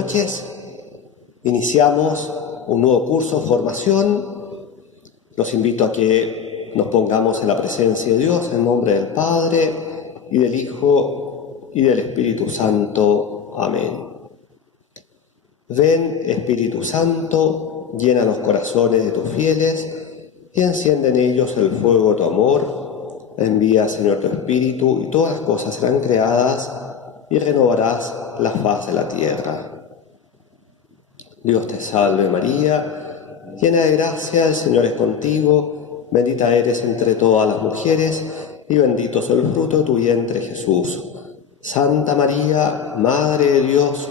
noches. Iniciamos un nuevo curso de formación. Los invito a que nos pongamos en la presencia de Dios en nombre del Padre y del Hijo y del Espíritu Santo. Amén. Ven, Espíritu Santo, llena los corazones de tus fieles y enciende en ellos el fuego de tu amor. Envía, Señor, tu Espíritu y todas las cosas serán creadas y renovarás la faz de la tierra. Dios te salve María, llena de gracia, el Señor es contigo, bendita eres entre todas las mujeres y bendito es el fruto de tu vientre Jesús. Santa María, Madre de Dios,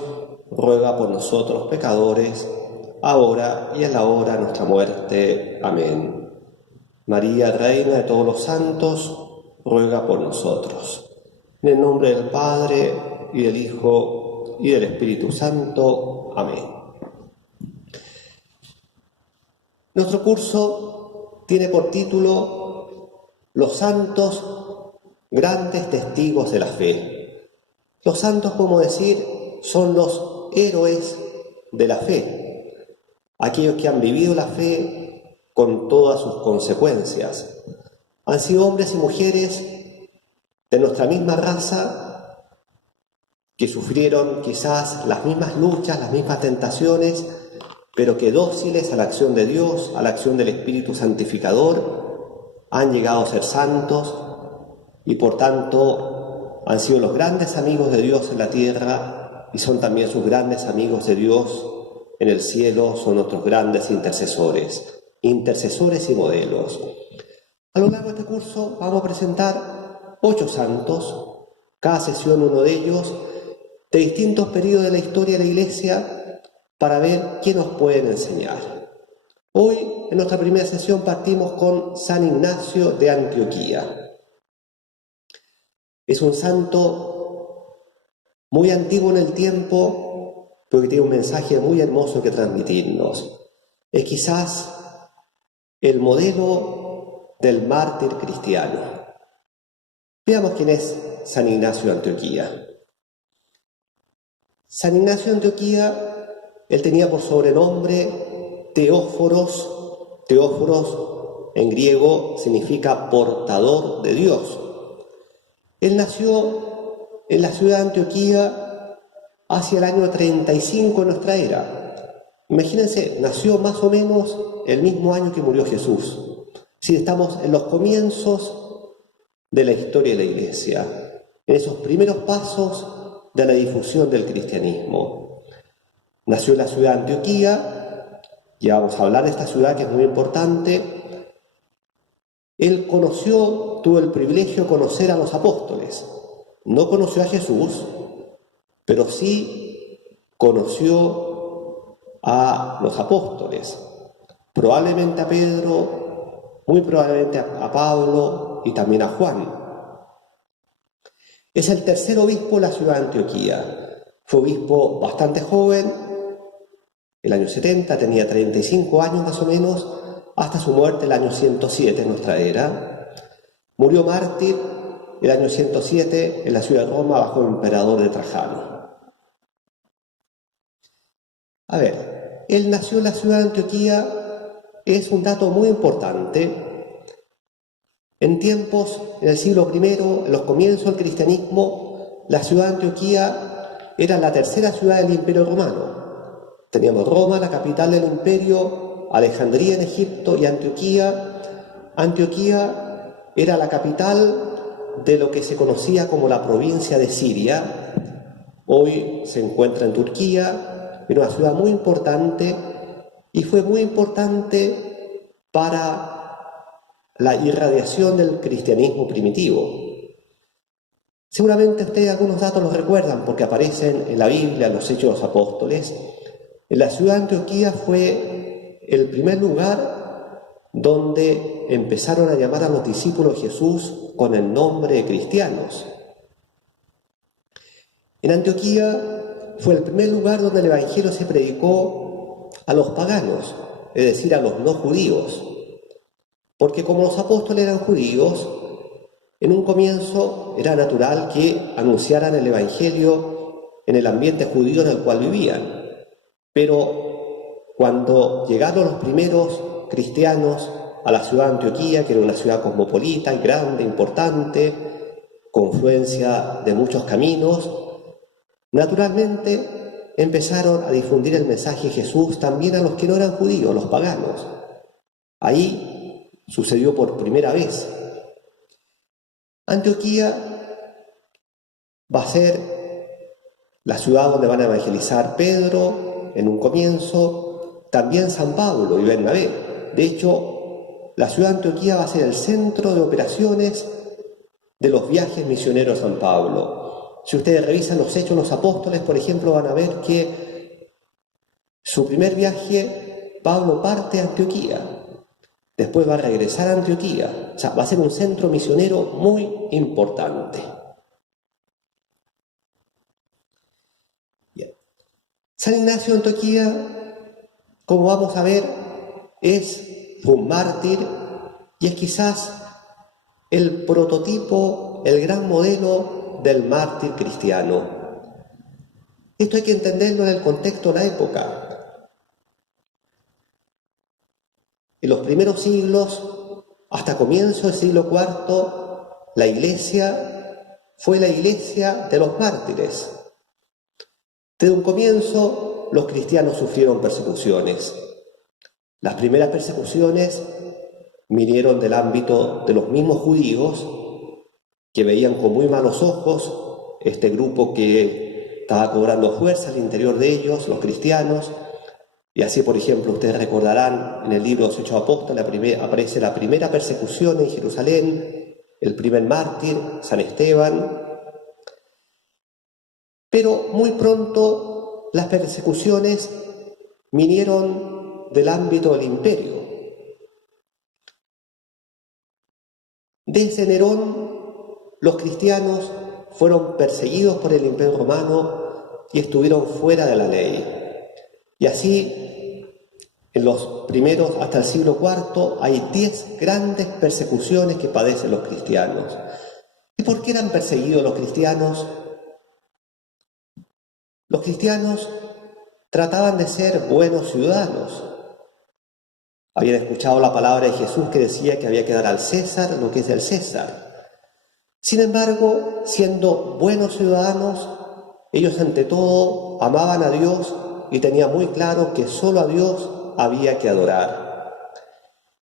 ruega por nosotros pecadores, ahora y en la hora de nuestra muerte. Amén. María, Reina de todos los santos, ruega por nosotros. En el nombre del Padre, y del Hijo, y del Espíritu Santo. Amén. Nuestro curso tiene por título Los santos, grandes testigos de la fe. Los santos, como decir, son los héroes de la fe, aquellos que han vivido la fe con todas sus consecuencias. Han sido hombres y mujeres de nuestra misma raza que sufrieron quizás las mismas luchas, las mismas tentaciones, pero que dóciles a la acción de Dios, a la acción del Espíritu Santificador, han llegado a ser santos y por tanto han sido los grandes amigos de Dios en la tierra y son también sus grandes amigos de Dios en el cielo, son nuestros grandes intercesores y modelos. A lo largo de este curso vamos a presentar 8 santos, cada sesión uno de ellos, de distintos periodos de la historia de la Iglesia, para ver qué nos pueden enseñar. Hoy, en nuestra primera sesión, partimos con San Ignacio de Antioquía. Es un santo muy antiguo en el tiempo, pero que tiene un mensaje muy hermoso que transmitirnos. Es quizás el modelo del mártir cristiano. Veamos quién es San Ignacio de Antioquía. San Ignacio de Antioquía, él tenía por sobrenombre Teóforos. Teóforos en griego significa portador de Dios. Él nació en la ciudad de Antioquía hacia el año 35 de nuestra era. Imagínense, nació más o menos el mismo año que murió Jesús. Si estamos en los comienzos de la historia de la Iglesia, en esos primeros pasos de la difusión del cristianismo. Nació en la ciudad de Antioquía, ya vamos a hablar de esta ciudad que es muy importante. Él tuvo el privilegio de conocer a los apóstoles. No conoció a Jesús, pero sí conoció a los apóstoles. Probablemente a Pedro, muy probablemente a Pablo y también a Juan. Es el tercer obispo de la ciudad de Antioquía. Fue obispo bastante joven, el año 70, tenía 35 años más o menos, hasta su muerte el año 107 en nuestra era. Murió mártir el año 107 en la ciudad de Roma bajo el emperador de Trajano. A ver, él nació en la ciudad de Antioquía, es un dato muy importante. En el siglo I, en los comienzos del cristianismo, la ciudad de Antioquía era la tercera ciudad del Imperio Romano. Teníamos Roma, la capital del imperio, Alejandría en Egipto y Antioquía. Antioquía era la capital de lo que se conocía como la provincia de Siria. Hoy se encuentra en Turquía, era una ciudad muy importante y fue muy importante para la irradiación del cristianismo primitivo. Seguramente ustedes algunos datos los recuerdan porque aparecen en la Biblia, en los Hechos de los Apóstoles. En la ciudad de Antioquía fue el primer lugar donde empezaron a llamar a los discípulos de Jesús con el nombre de cristianos. En Antioquía fue el primer lugar donde el Evangelio se predicó a los paganos, es decir, a los no judíos. Porque como los apóstoles eran judíos, en un comienzo era natural que anunciaran el Evangelio en el ambiente judío en el cual vivían. Pero cuando llegaron los primeros cristianos a la ciudad de Antioquía, que era una ciudad cosmopolita y grande, importante, confluencia de muchos caminos, naturalmente empezaron a difundir el mensaje de Jesús también a los que no eran judíos, los paganos. Ahí sucedió por primera vez. Antioquía va a ser la ciudad donde van a evangelizar Pedro en un comienzo, también San Pablo y Bernabé. De hecho, la ciudad de Antioquía va a ser el centro de operaciones de los viajes misioneros de San Pablo. Si ustedes revisan los Hechos de los Apóstoles, por ejemplo, van a ver que su primer viaje, Pablo parte a Antioquía, después va a regresar a Antioquía. O sea, va a ser un centro misionero muy importante. Bien. San Ignacio de Antioquía, como vamos a ver, es un mártir y es quizás el prototipo, el gran modelo del mártir cristiano. Esto hay que entenderlo en el contexto de la época. En los primeros siglos, hasta comienzo del siglo IV, la Iglesia fue la Iglesia de los mártires. Desde un comienzo, los cristianos sufrieron persecuciones. Las primeras persecuciones vinieron del ámbito de los mismos judíos, que veían con muy malos ojos este grupo que estaba cobrando fuerza al interior de ellos, los cristianos. Y así, por ejemplo, ustedes recordarán en el libro de los Hechos Apóstoles aparece la primera persecución en Jerusalén, el primer mártir, San Esteban. Pero muy pronto las persecuciones vinieron del ámbito del imperio. Desde Nerón, los cristianos fueron perseguidos por el Imperio Romano y estuvieron fuera de la ley. Y así, en los primeros, hasta el siglo IV, hay 10 grandes persecuciones que padecen los cristianos. ¿Y por qué eran perseguidos los cristianos? Los cristianos trataban de ser buenos ciudadanos. Habían escuchado la palabra de Jesús que decía que había que dar al César lo que es del César. Sin embargo, siendo buenos ciudadanos, ellos ante todo amaban a Dios y tenían muy claro que solo a Dios había que adorar.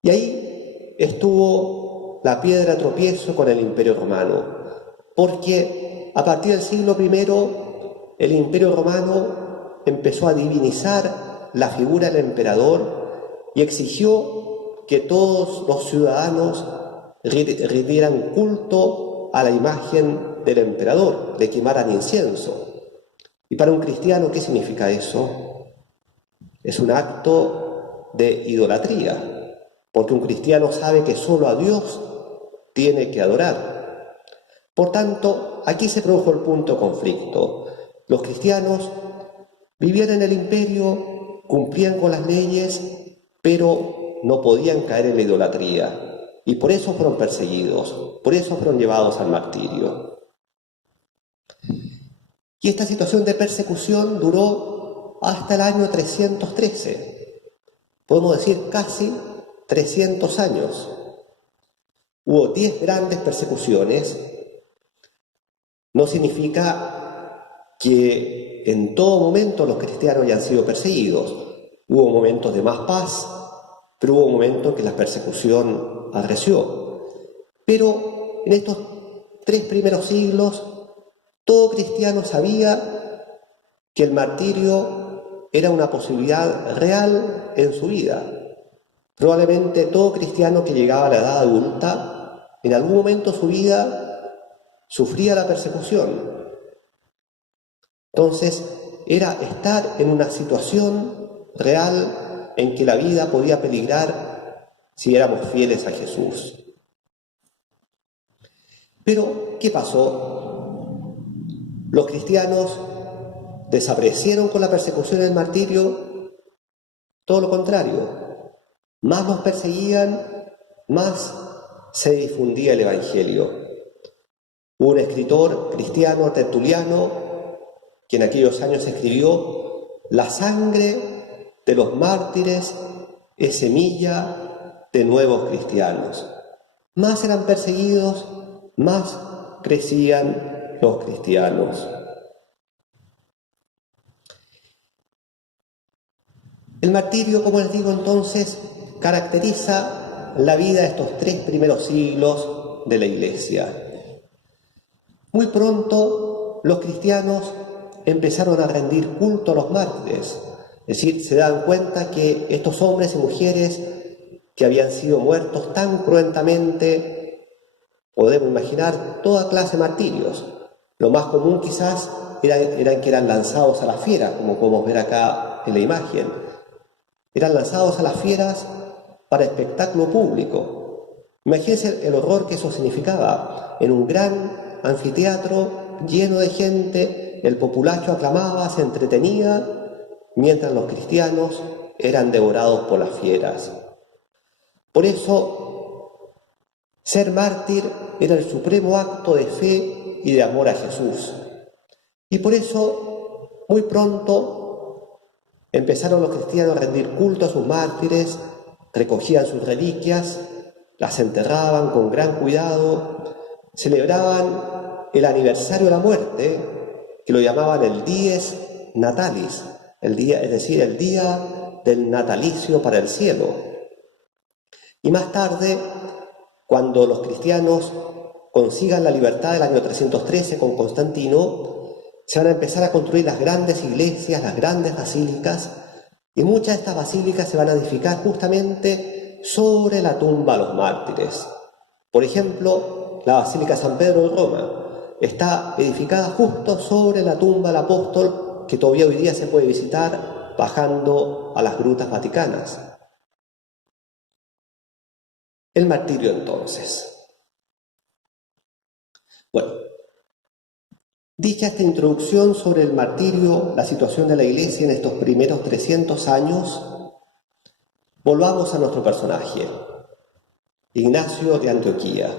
Y ahí estuvo la piedra de tropiezo con el Imperio Romano, porque a partir del siglo I el Imperio Romano empezó a divinizar la figura del emperador y exigió que todos los ciudadanos rindieran culto a la imagen del emperador, le quemaran incienso. Y para un cristiano, ¿qué significa eso? Es un acto de idolatría, porque un cristiano sabe que solo a Dios tiene que adorar. Por tanto, aquí se produjo el punto de conflicto. Los cristianos vivían en el imperio, cumplían con las leyes, pero no podían caer en la idolatría. Y por eso fueron perseguidos, por eso fueron llevados al martirio. Y esta situación de persecución duró hasta el año 313. Podemos decir casi 300 años. Hubo 10 grandes persecuciones. No significa que en todo momento los cristianos hayan sido perseguidos. Hubo momentos de más paz, pero hubo momentos en que la persecución arreció. Pero en estos 3 primeros siglos, todo cristiano sabía que el martirio era una posibilidad real en su vida. Probablemente todo cristiano que llegaba a la edad adulta, en algún momento de su vida, sufría la persecución. Entonces, era estar en una situación real en que la vida podía peligrar si éramos fieles a Jesús. Pero, ¿qué pasó? Los cristianos desaparecieron con la persecución y el martirio. Todo lo contrario. Más los perseguían, más se difundía el Evangelio. Un escritor cristiano, Tertuliano, que en aquellos años escribió La sangre de los mártires es semilla de nuevos cristianos. Más eran perseguidos, más crecían los cristianos. El martirio, como les digo entonces, caracteriza la vida de estos 3 primeros siglos de la Iglesia. Muy pronto los cristianos empezaron a rendir culto a los mártires, es decir, se dan cuenta que estos hombres y mujeres que habían sido muertos tan cruentamente, podemos imaginar toda clase de martirios. Lo más común quizás eran que eran lanzados a las fieras, como podemos ver acá en la imagen. Eran lanzados a las fieras para espectáculo público. Imagínense el horror que eso significaba. En un gran anfiteatro lleno de gente, el populacho aclamaba, se entretenía, mientras los cristianos eran devorados por las fieras. Por eso, ser mártir era el supremo acto de fe y de amor a Jesús. Y por eso, muy pronto, empezaron los cristianos a rendir culto a sus mártires, recogían sus reliquias, las enterraban con gran cuidado, celebraban el aniversario de la muerte, que lo llamaban el Dies Natalis, el día del natalicio para el cielo. Y más tarde, cuando los cristianos consigan la libertad del año 313 con Constantino, se van a empezar a construir las grandes iglesias, las grandes basílicas, y muchas de estas basílicas se van a edificar justamente sobre la tumba de los mártires. Por ejemplo, la Basílica San Pedro de Roma está edificada justo sobre la tumba del apóstol, que todavía hoy día se puede visitar bajando a las grutas vaticanas. El martirio entonces. Bueno, dicha esta introducción sobre el martirio, la situación de la Iglesia en estos primeros 300 años, volvamos a nuestro personaje, Ignacio de Antioquía.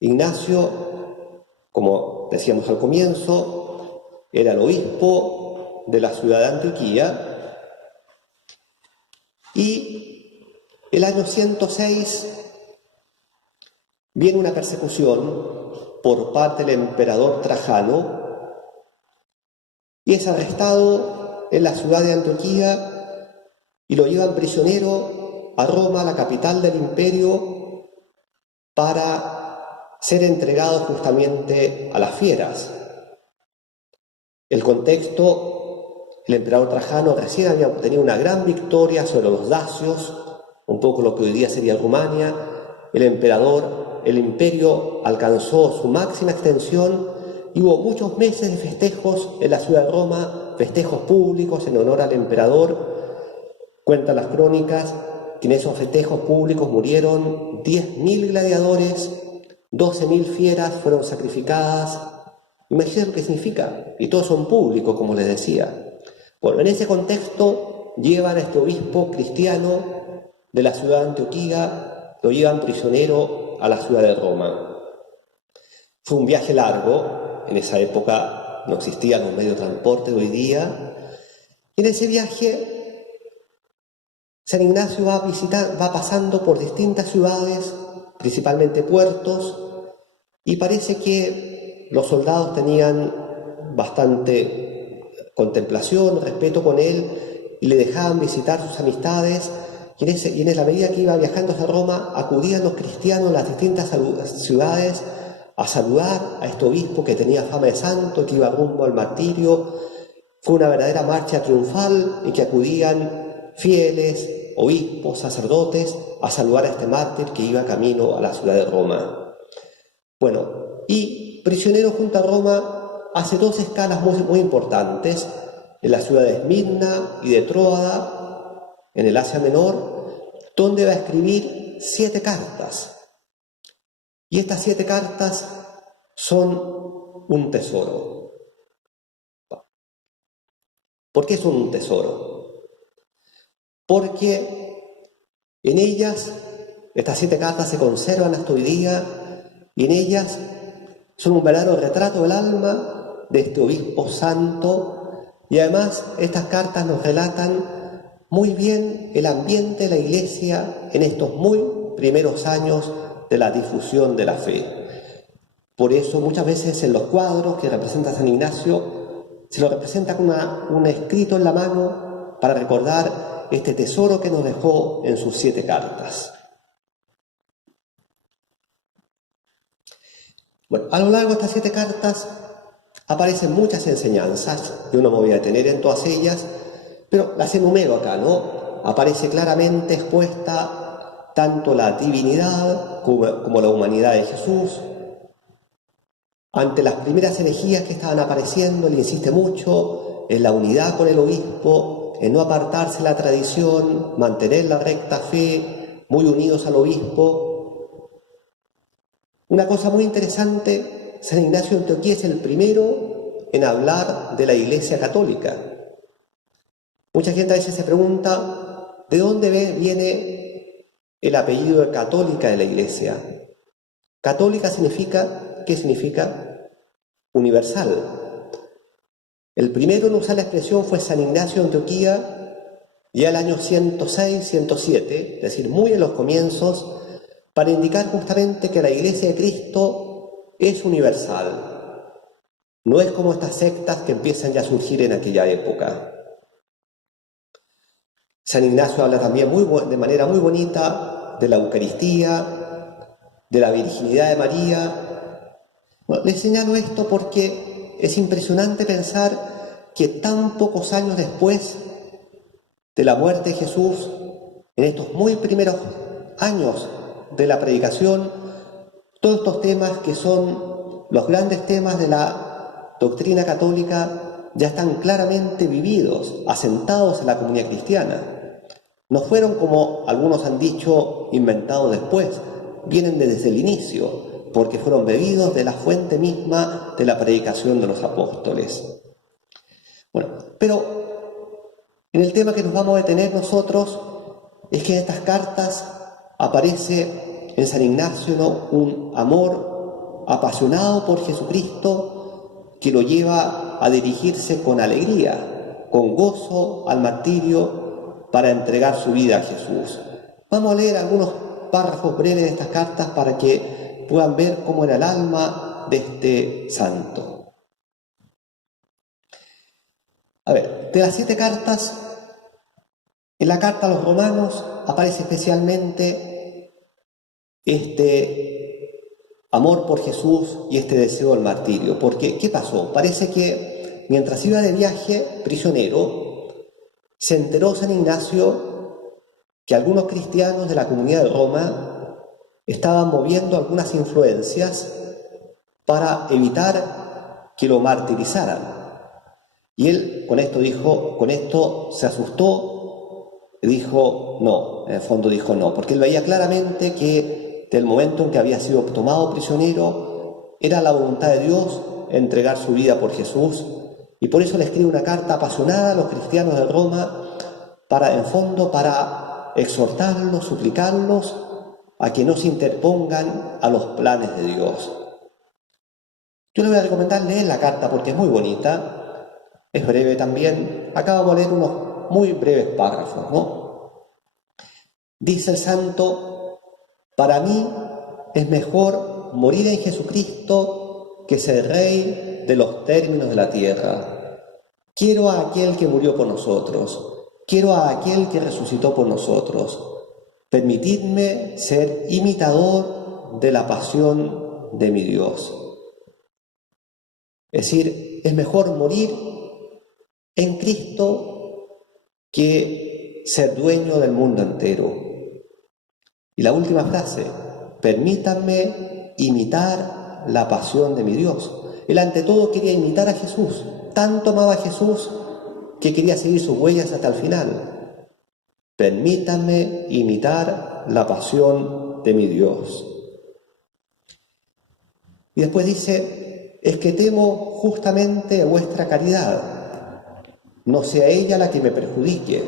Ignacio, como decíamos al comienzo, era el obispo de la ciudad de Antioquía, y el año 106 viene una persecución por parte del emperador Trajano y es arrestado en la ciudad de Antioquía y lo llevan prisionero a Roma, la capital del imperio, para ser entregado justamente a las fieras. El contexto, el emperador Trajano recién había obtenido una gran victoria sobre los dacios, un poco lo que hoy día sería Rumania. El imperio alcanzó su máxima extensión y hubo muchos meses de festejos en la ciudad de Roma, festejos públicos en honor al emperador. Cuentan las crónicas que en esos festejos públicos murieron 10.000 gladiadores, 12.000 fieras fueron sacrificadas. Imagínense lo que significa, y todos son públicos, como les decía. Bueno, en ese contexto llevan a este obispo cristiano de la ciudad de Antioquía, lo llevan prisionero a la ciudad de Roma. Fue un viaje largo, en esa época no existían los medios de transporte de hoy día. En ese viaje, San Ignacio va pasando por distintas ciudades, principalmente puertos, y parece que los soldados tenían bastante contemplación, respeto con él, y le dejaban visitar sus amistades, y en la medida que iba viajando hacia Roma, acudían los cristianos en las distintas ciudades a saludar a este obispo que tenía fama de santo, que iba rumbo al martirio. Fue una verdadera marcha triunfal en que acudían fieles, obispos, sacerdotes, a saludar a este mártir que iba camino a la ciudad de Roma. Bueno, y prisionero junto a Roma hace 2 escalas muy importantes, en la ciudad de Esmirna y de Tróada, en el Asia Menor, donde va a escribir 7 cartas. Y estas 7 cartas son un tesoro. ¿Por qué son un tesoro? Porque en ellas, estas 7 cartas se conservan hasta hoy día, y en ellas son un verdadero retrato del alma de este obispo santo, Y además estas cartas nos relatan muy bien el ambiente de la Iglesia en estos muy primeros años de la difusión de la fe. Por eso muchas veces en los cuadros que representa San Ignacio se lo representa con un escrito en la mano para recordar este tesoro que nos dejó en sus 7 cartas. Bueno, a lo largo de estas 7 cartas aparecen muchas enseñanzas, yo no me voy a detener en todas ellas, pero las enumero acá, ¿no? Aparece claramente expuesta tanto la divinidad como la humanidad de Jesús. Ante las primeras herejías que estaban apareciendo, él insiste mucho en la unidad con el obispo, en no apartarse de la tradición, mantener la recta fe, muy unidos al obispo. Una cosa muy interesante, San Ignacio de Antioquía es el primero en hablar de la Iglesia católica. Mucha gente a veces se pregunta, ¿de dónde viene el apellido de católica de la Iglesia? Católica significa, ¿qué significa? Universal. El primero en usar la expresión fue San Ignacio de Antioquía, ya el año 106, 107, es decir, muy en los comienzos, para indicar justamente que la Iglesia de Cristo es universal. No es como estas sectas que empiezan ya a surgir en aquella época. San Ignacio habla también de manera muy bonita de la Eucaristía, de la virginidad de María. Bueno, les señalo esto porque es impresionante pensar que tan pocos años después de la muerte de Jesús, en estos muy primeros años de la predicación, todos estos temas que son los grandes temas de la doctrina católica ya están claramente vividos, asentados en la comunidad cristiana. No fueron, como algunos han dicho, inventados después, vienen desde el inicio, porque fueron bebidos de la fuente misma de la predicación de los apóstoles. Bueno, pero en el tema que nos vamos a detener nosotros es que en estas cartas aparece en San Ignacio, ¿no?, un amor apasionado por Jesucristo que lo lleva a dirigirse con alegría, con gozo al martirio para entregar su vida a Jesús. Vamos a leer algunos párrafos breves de estas cartas para que puedan ver cómo era el alma de este santo. A ver, de las 7 cartas, en la carta a los romanos aparece especialmente este amor por Jesús y este deseo del martirio. Porque, ¿qué pasó? Parece que mientras iba de viaje, prisionero, se enteró San Ignacio que algunos cristianos de la comunidad de Roma estaban moviendo algunas influencias para evitar que lo martirizaran. Y él con esto se asustó y dijo no, en el fondo dijo no, porque él veía claramente que del momento en que había sido tomado prisionero era la voluntad de Dios entregar su vida por Jesús, y por eso le escribe una carta apasionada a los cristianos de Roma para exhortarlos, suplicarlos a que no se interpongan a los planes de Dios. Yo le voy a recomendar leer la carta porque es muy bonita. Es breve también. Acá vamos a leer unos muy breves párrafos, ¿no? Dice el santo: para mí es mejor morir en Jesucristo que ser rey de los términos de la tierra. Quiero a aquel que murió por nosotros. Quiero a aquel que resucitó por nosotros. Permitidme ser imitador de la pasión de mi Dios. Es decir, es mejor morir en Cristo que ser dueño del mundo entero. Y la última frase: permítanme imitar la pasión de mi Dios. Él ante todo quería imitar a Jesús, tanto amaba a Jesús que quería seguir sus huellas hasta el final. Permítanme imitar la pasión de mi Dios. Y después dice: es que temo justamente vuestra caridad. No sea ella la que me perjudique.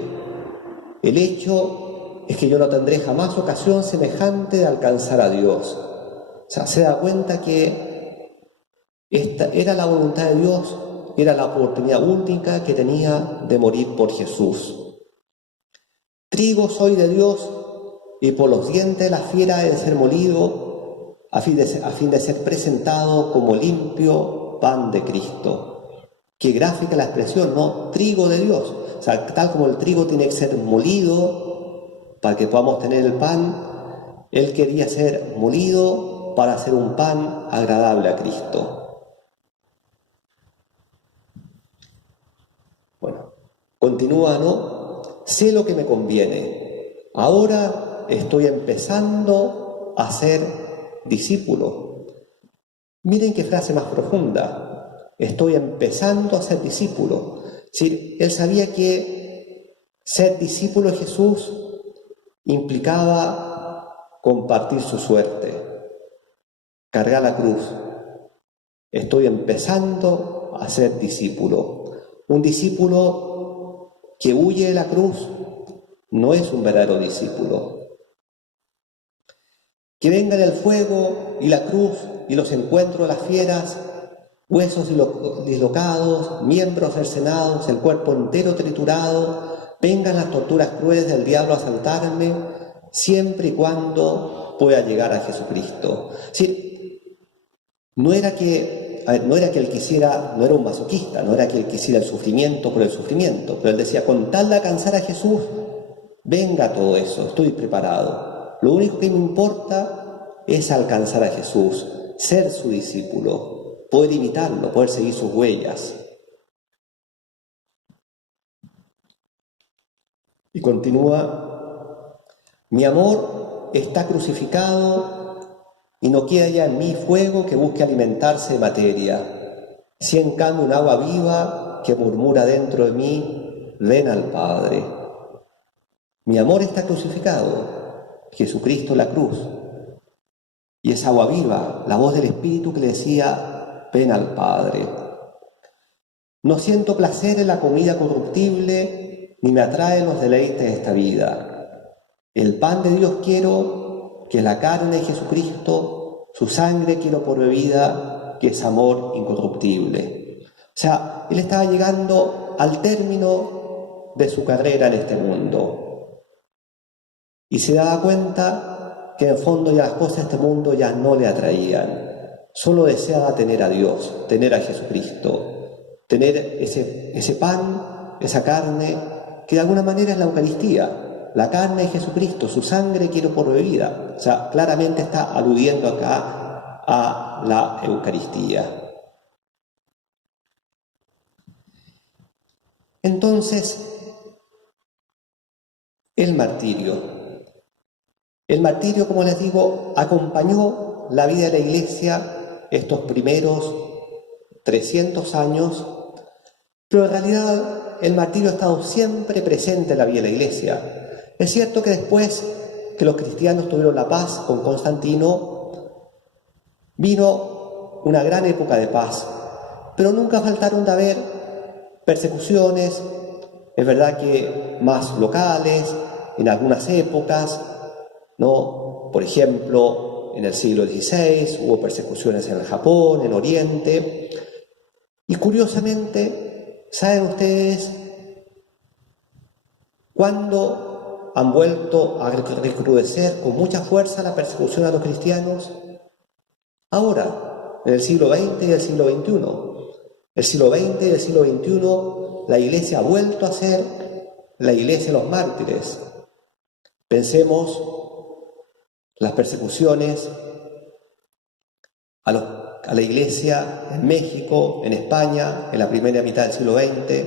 El hecho es que yo no tendré jamás ocasión semejante de alcanzar a Dios. O sea, se da cuenta que esta era la voluntad de Dios era la oportunidad única que tenía de morir por Jesús. Trigo soy de Dios, y por los dientes de la fiera he de ser molido, a fin de ser presentado como limpio pan de Cristo. Qué gráfica la expresión, ¿no? Trigo de Dios. O sea, tal como el trigo tiene que ser molido para que podamos tener el pan, Él quería ser molido para hacer un pan agradable a Cristo. Bueno, continúa, ¿no? Sé lo que me conviene. Ahora estoy empezando a ser discípulo. Miren qué frase más profunda. Estoy empezando a ser discípulo. Es decir, él sabía que ser discípulo de Jesús implicaba compartir su suerte, cargar la cruz. Estoy empezando a ser discípulo. Un discípulo que huye de la cruz no es un verdadero discípulo. Que vengan el fuego y la cruz y los encuentros de las fieras, huesos dislocados, miembros cercenados, el cuerpo entero triturado, vengan las torturas crueles del diablo a asaltarme, siempre y cuando pueda llegar a Jesucristo. Es decir, no era que él quisiera, no era un masoquista, no era que él quisiera el sufrimiento por el sufrimiento, pero él decía, con tal de alcanzar a Jesús, venga todo eso, estoy preparado. Lo único que me importa es alcanzar a Jesús, ser su discípulo, poder imitarlo, poder seguir sus huellas. Y continúa, mi amor está crucificado y no queda ya en mí fuego que busque alimentarse de materia. Si en cambio un agua viva que murmura dentro de mí, ven al Padre. Mi amor está crucificado, Jesucristo en la cruz. Y esa agua viva, la voz del Espíritu que le decía, ven al Padre. No siento placer en la comida corruptible, ni me atraen los deleites de esta vida. El pan de Dios quiero, que es la carne de Jesucristo, su sangre quiero por bebida, que es amor incorruptible. O sea, él estaba llegando al término de su carrera en este mundo. Y se daba cuenta que en el fondo ya las cosas de este mundo ya no le atraían. Solo deseaba tener a Dios, tener a Jesucristo, tener ese pan, esa carne, que de alguna manera es la Eucaristía. La carne de Jesucristo, su sangre quiero por bebida. O sea, claramente está aludiendo acá a la Eucaristía. Entonces, el martirio. El martirio, como les digo, acompañó la vida de la Iglesia estos primeros 300 años, pero en realidad el martirio ha estado siempre presente en la vida de la Iglesia. Es cierto que después que los cristianos tuvieron la paz con Constantino, vino una gran época de paz, pero nunca faltaron de haber persecuciones, es verdad que más locales, en algunas épocas, ¿no? Por ejemplo, en el siglo XVI hubo persecuciones en el Japón, en Oriente. Y curiosamente, ¿saben ustedes cuándo han vuelto a recrudecer con mucha fuerza la persecución a los cristianos? Ahora, en el siglo XX y el siglo XXI. El siglo XX y el siglo XXI, la Iglesia ha vuelto a ser la Iglesia de los mártires. Pensemos las persecuciones a la Iglesia en México, en España, en la primera mitad del siglo XX,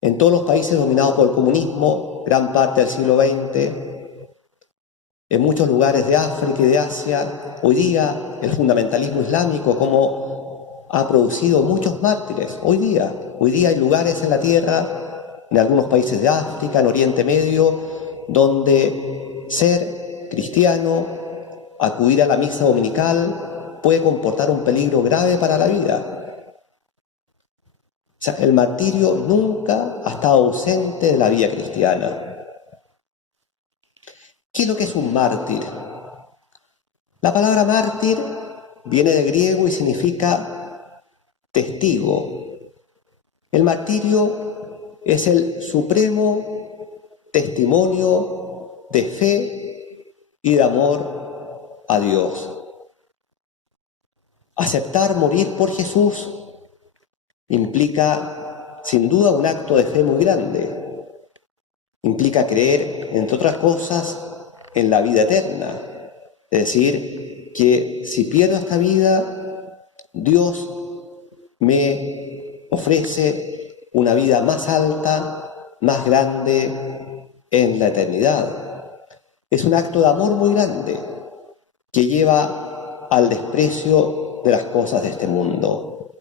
en todos los países dominados por el comunismo, gran parte del siglo XX, en muchos lugares de África y de Asia. Hoy día el fundamentalismo islámico como ha producido muchos mártires. Hoy día hay lugares en la tierra, en algunos países de África, en Oriente Medio, donde ser cristiano, acudir a la misa dominical, puede comportar un peligro grave para la vida. O sea, el martirio nunca ha estado ausente de la vida cristiana. ¿Qué es lo que es un mártir? La palabra mártir viene del griego y significa testigo. El martirio es el supremo testimonio de fe y de amor a Dios. Aceptar morir por Jesús implica, sin duda, un acto de fe muy grande. Implica creer, entre otras cosas, en la vida eterna. Es decir, que si pierdo esta vida, Dios me ofrece una vida más alta, más grande en la eternidad. Es un acto de amor muy grande que lleva al desprecio de las cosas de este mundo.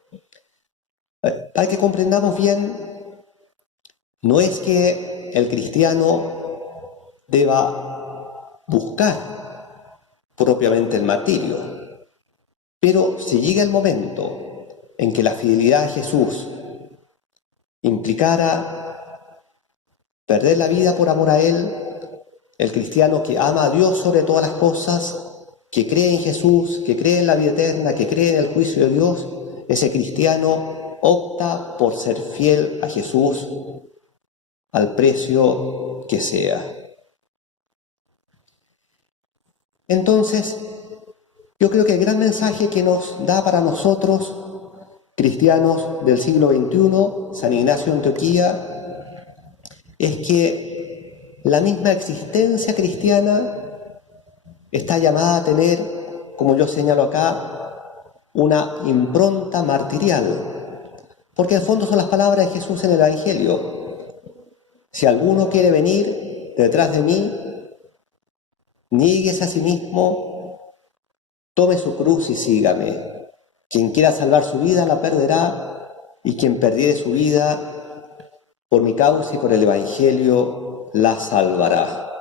Para que comprendamos bien, no es que el cristiano deba buscar propiamente el martirio, pero si llega el momento en que la fidelidad a Jesús implicara perder la vida por amor a Él, el cristiano que ama a Dios sobre todas las cosas, que cree en Jesús, que cree en la vida eterna, que cree en el juicio de Dios, ese cristiano opta por ser fiel a Jesús al precio que sea. Entonces, yo creo que el gran mensaje que nos da para nosotros, cristianos del siglo XXI, San Ignacio de Antioquía, es que la misma existencia cristiana está llamada a tener, como yo señalo acá, una impronta martirial, porque en el fondo son las palabras de Jesús en el Evangelio. Si alguno quiere venir detrás de mí, niéguese a sí mismo, tome su cruz y sígame. Quien quiera salvar su vida la perderá, y quien perdiere su vida por mi causa y por el Evangelio la salvará.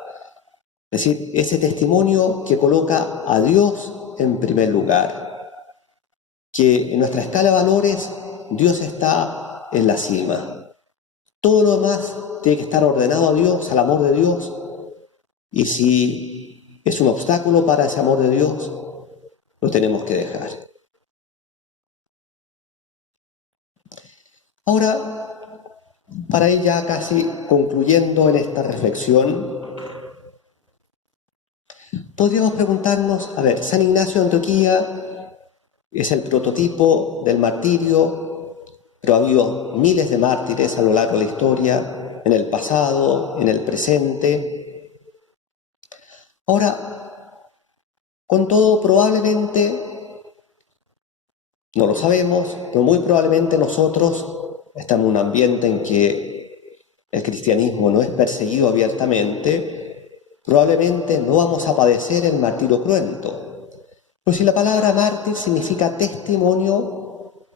Es decir, ese testimonio que coloca a Dios en primer lugar, que en nuestra escala de valores Dios está en la cima. Todo lo demás tiene que estar ordenado a Dios, al amor de Dios, y si es un obstáculo para ese amor de Dios, lo tenemos que dejar. Ahora, para ir ya casi concluyendo en esta reflexión, podríamos preguntarnos, San Ignacio de Antioquía es el prototipo del martirio, pero ha habido miles de mártires a lo largo de la historia, en el pasado, en el presente. Ahora, con todo, probablemente, no lo sabemos, pero muy probablemente nosotros estamos en un ambiente en que el cristianismo no es perseguido abiertamente, probablemente no vamos a padecer el martirio cruento. Pero si la palabra mártir significa testimonio,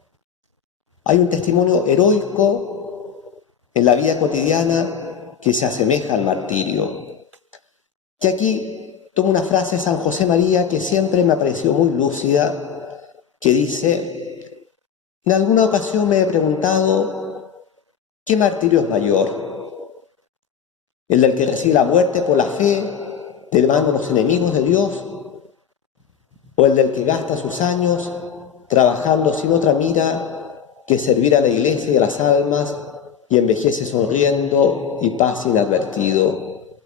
hay un testimonio heroico en la vida cotidiana que se asemeja al martirio. Y aquí tomo una frase de San José María que siempre me pareció muy lúcida, que dice: en alguna ocasión me he preguntado, ¿qué martirio es mayor? ¿El del que recibe la muerte por la fe, de mano de los enemigos de Dios? ¿O el del que gasta sus años trabajando sin otra mira que servir a la iglesia y a las almas y envejece sonriendo y pasa inadvertido?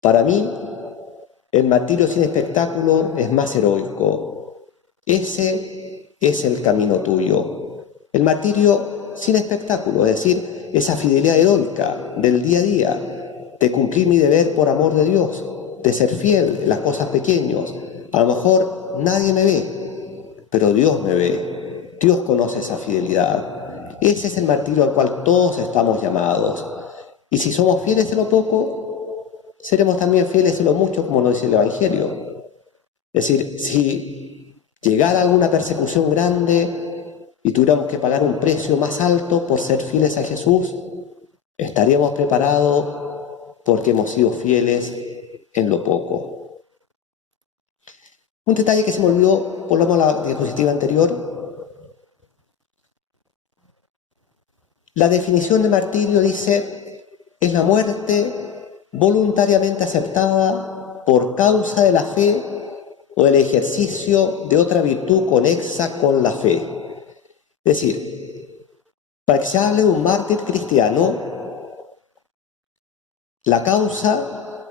Para mí, el martirio sin espectáculo es más heroico. Ese es el camino tuyo. El martirio sin espectáculo, es decir, esa fidelidad heroica del día a día, de cumplir mi deber por amor de Dios, de ser fiel en las cosas pequeñas. A lo mejor nadie me ve, pero Dios me ve. Dios conoce esa fidelidad. Ese es el martirio al cual todos estamos llamados. Y si somos fieles en lo poco, seremos también fieles en lo mucho, como nos dice el Evangelio. Es decir, si llegara alguna persecución grande y tuviéramos que pagar un precio más alto por ser fieles a Jesús, estaríamos preparados porque hemos sido fieles en lo poco. Un detalle que se me olvidó, volvamos a la diapositiva anterior. La definición de martirio dice: es la muerte voluntariamente aceptada por causa de la fe o del ejercicio de otra virtud conexa con la fe. Es decir, Para que se hable de un mártir cristiano, la causa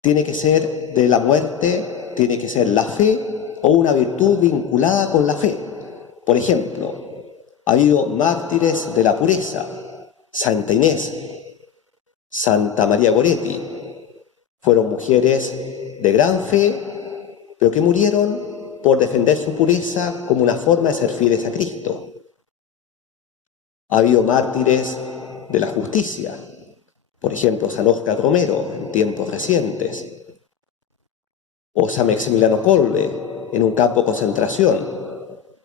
tiene que ser de la muerte, tiene que ser la fe o una virtud vinculada con la fe. Por ejemplo, ha habido mártires de la pureza, Santa Inés, Santa María Goretti. Fueron mujeres de gran fe, pero que murieron por defender su pureza como una forma de ser fieles a Cristo. Ha habido mártires de la justicia, por ejemplo, San Óscar Romero en tiempos recientes, o San Maximiliano Kolbe en un campo de concentración,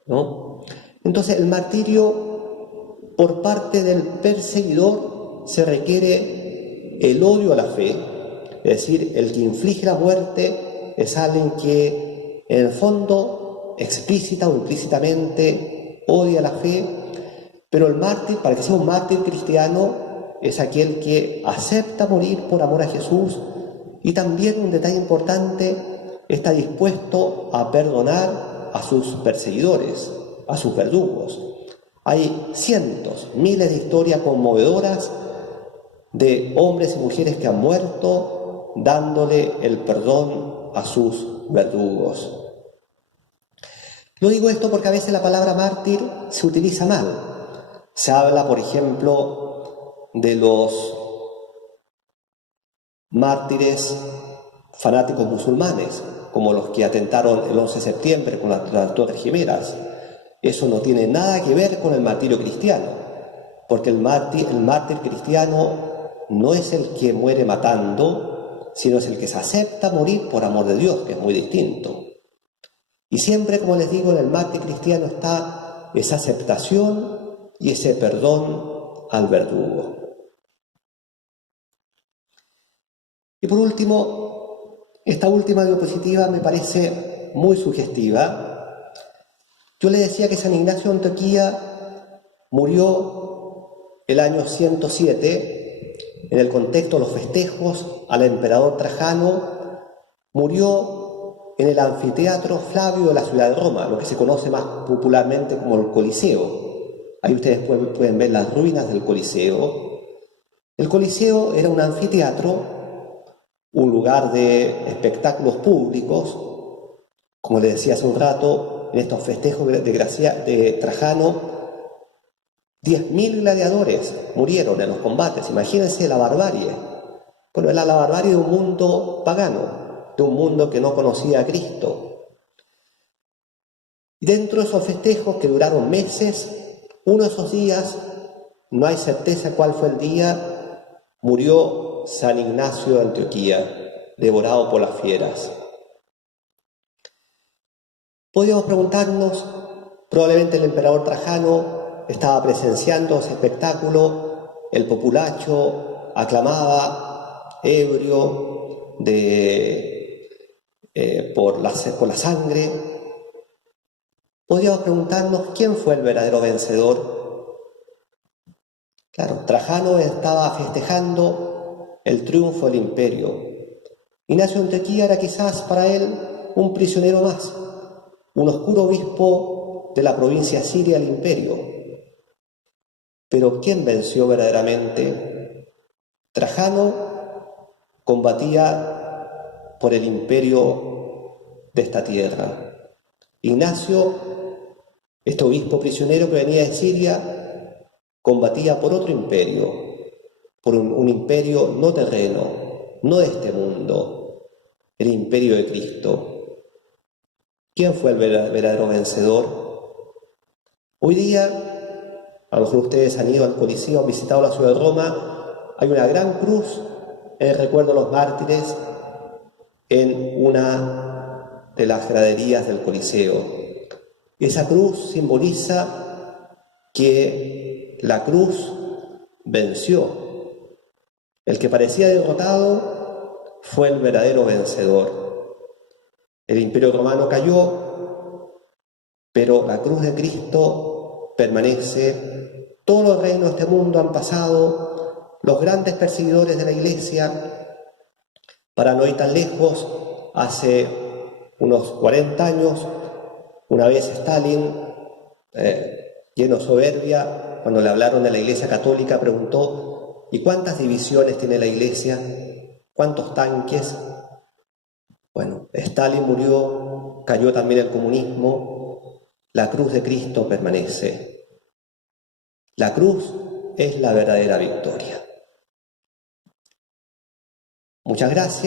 ¿no? Entonces, el martirio por parte del perseguidor se requiere el odio a la fe, es decir, el que inflige la muerte es alguien que en el fondo explícita o implícitamente odia la fe. Pero el mártir, para que sea un mártir cristiano, es aquel que acepta morir por amor a Jesús y también, un detalle importante, está dispuesto a perdonar a sus perseguidores, a sus verdugos. Hay cientos, miles de historias conmovedoras de hombres y mujeres que han muerto dándole el perdón a sus verdugos. No digo esto porque a veces la palabra mártir se utiliza mal. Se habla, por ejemplo, de los mártires fanáticos musulmanes, como los que atentaron el 11 de septiembre con las Torres Gemelas. Eso no tiene nada que ver con el martirio cristiano, porque el mártir cristiano no es el que muere matando, sino es el que se acepta morir por amor de Dios, que es muy distinto. Y siempre, como les digo, en el mártir cristiano está esa aceptación y ese perdón al verdugo. Y por último, esta última diapositiva me parece muy sugestiva. Yo le decía que San Ignacio de Antioquía murió el año 107 en el contexto de los festejos al emperador Trajano. Murió en el anfiteatro Flavio de la ciudad de Roma, lo que se conoce más popularmente como el Coliseo. Ahí ustedes pueden ver las ruinas del Coliseo. El Coliseo era un anfiteatro, un lugar de espectáculos públicos. Como les decía hace un rato, en estos festejos de Trajano, 10.000 gladiadores murieron en los combates. Imagínense la barbarie. Bueno, era la barbarie de un mundo pagano, de un mundo que no conocía a Cristo. Y dentro de esos festejos que duraron meses, uno de esos días, no hay certeza cuál fue el día, murió San Ignacio de Antioquía, devorado por las fieras. Podríamos preguntarnos, probablemente el emperador Trajano estaba presenciando ese espectáculo, el populacho aclamaba, ebrio por la sangre. Podríamos preguntarnos quién fue el verdadero vencedor. Claro, Trajano estaba festejando el triunfo del imperio. Ignacio de Antioquía era quizás para él un prisionero más, un oscuro obispo de la provincia siria del imperio. Pero ¿quién venció verdaderamente? Trajano combatía por el imperio de esta tierra. Ignacio, este obispo prisionero que venía de Siria, combatía por otro imperio, por un imperio no terreno, no de este mundo, el imperio de Cristo. ¿Quién fue el verdadero vencedor? Hoy día, a lo mejor ustedes han ido al Coliseo, han visitado la ciudad de Roma, hay una gran cruz en el recuerdo de los mártires en una de las graderías del Coliseo. Esa cruz simboliza que la cruz venció. El que parecía derrotado fue el verdadero vencedor. El imperio romano cayó, pero la cruz de Cristo permanece. Todos los reinos de este mundo han pasado, los grandes perseguidores de la Iglesia. Para no ir tan lejos, hace unos 40 años, una vez Stalin, lleno de soberbia, cuando le hablaron de la Iglesia Católica, preguntó: ¿y cuántas divisiones tiene la Iglesia? ¿Cuántos tanques? Bueno, Stalin murió, cayó también el comunismo, la cruz de Cristo permanece. La cruz es la verdadera victoria. Muchas gracias.